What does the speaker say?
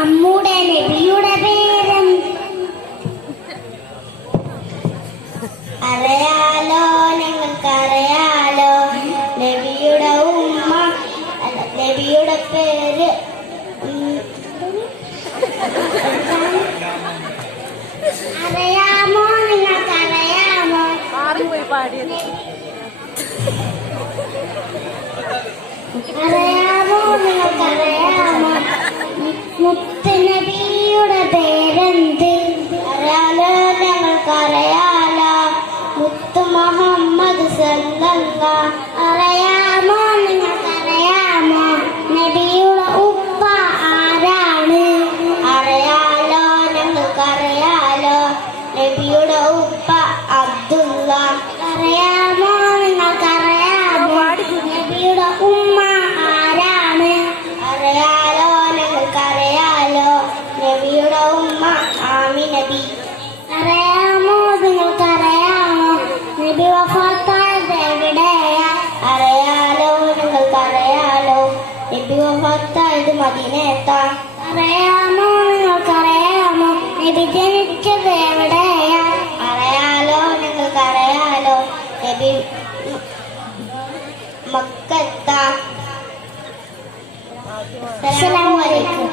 നമ്മുടെ നബിയുടെ പേരും അറിയാലോ ഞങ്ങൾക്കറിയാലോ നബിയുടെ ഉമ്മ നബിയുടെ പേര് അറിയാമോ നിങ്ങൾക്കറിയാമോ? പാടിയത്. അറിയാമോ നബിയുടെ പേരെന്ത്? അറിയാലോ ഞങ്ങൾക്കറിയാലോ. മുത്ത് മുഹമ്മദ് സല്ലല്ല. അറിയാമോ? നിങ്ങൾക്കറിയാമോ? നബിയുടെ ഉപ്പ ആരാണ്? അറിയാലോ ഞങ്ങൾക്കറിയാലോ. നബിയുടെ ഉപ്പ നബി വഫാത്തായത് മദീനത്താ അറിയാമോ? നിങ്ങൾക്കറിയാമോ? നബി ജനിച്ചത് എവിടെയാ? അറിയാലോ നിങ്ങൾക്കറിയാലോ നബി മക്കത്ത അസ്സലാമു അലൈക്കും.